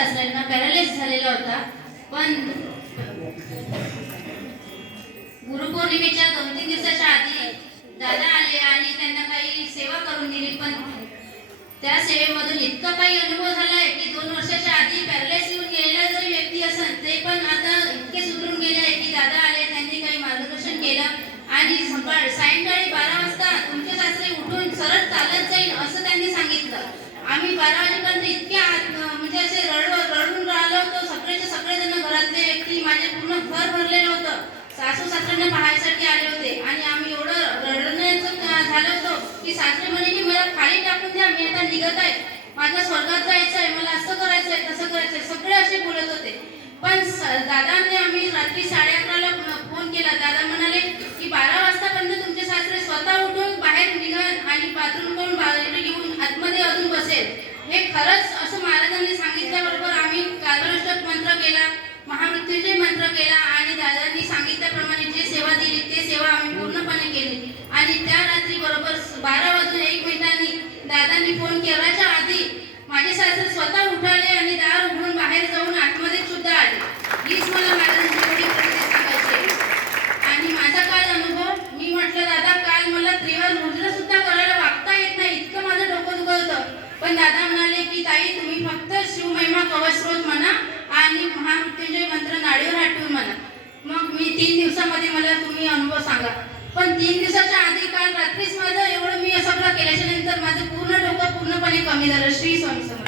सासऱ्यांना paralyse झालेला होता, पण गुरुपौर्णिमेच्या 2-3 दिवसाच्या आधी दादा आले आणि त्यांना काही सेवा करून दिली. पण त्या सेवेमधून इतका काही अनुभव झालाय की 2 वर्षाच्या आधी पॅरालाइज येऊन गेलेला जरी व्यक्ती असेल ते पण आता इतके सुधरून गेले आहे की दादा आले, त्यांनी काही मार्गदर्शन केलं आणि सायंकाळी 12 वाजता तुमचे सासरे उठून सरळ चालत जाईल असं त्यांनी सांगितलं. आम्ही 12 वाजेपर्यंत इतके म्हणजे असे रडून राहिलो होतो. सगळेजण घरातले व्यक्ती, माझे पूर्ण घर भरलेलं होतं. सासू सासऱ्यांना पाहायसाठी आले होते आणि आम्ही एवढं रडण्याचं झालं होतं की सासरे म्हणे की मला खाली टाकून द्या, मी आता निघत आहे, माझं स्वर्गात जायचं आहे, मला असं करायचं आहे तसं करायचं आहे, सगळे असे बोलत होते. पण दादांनी आम्ही रात्री 11:30ला फोन केला. दादा म्हणाले की 12 वाजतापर्यंत तुमचे सासरे स्वतः उठून बाहेर निघाल आणि बाथरूम करून बाहेर येऊन आतमध्ये अजून बसेल. हे खरंच असं महाराजांनी सांगितल्याबरोबर आम्ही कालभैरव मंत्र केला, महामृत्युंजय मंत्र केला आणि दादांनी सांगितल्याप्रमाणे जे सेवा दिली ते सेवा आम्ही पूर्णपणे केली. आणि त्या रात्री बरोबर 12:01 दादांनी फोन करायच्या आधी माझे सासरे स्वतः उठाले आणि दार उघडून बाहेर जाऊन आतमध्ये सुद्धा आले. हीच मला महाराजांची एवढी प्रसिद्धी सांगायची. आणि माझा काय अनुभव, मी म्हटलं दादा काल मला त्रिवार मुद्रा सुद्धा करायला वागता येत नाही, इतकं माझं डोकं दुखत होतं. पण दादा म्हणाले की ताई तुम्ही फक्त शिवमहिमा कवचस्रोत म्हणा आणि महामृत्युंजय मंत्र नाडीवर आठवून म्हणा. मग मी 3 दिवसामध्ये मला तुम्ही अनुभव सांगा. पण 3 दिवसाच्या आधी काल रात्रीच माझं एवढं मी सगळं केल्याच्या नंतर माझं पूर्ण डोकं पूर्णपणे कमी झालं. श्री स्वामी समर्थ.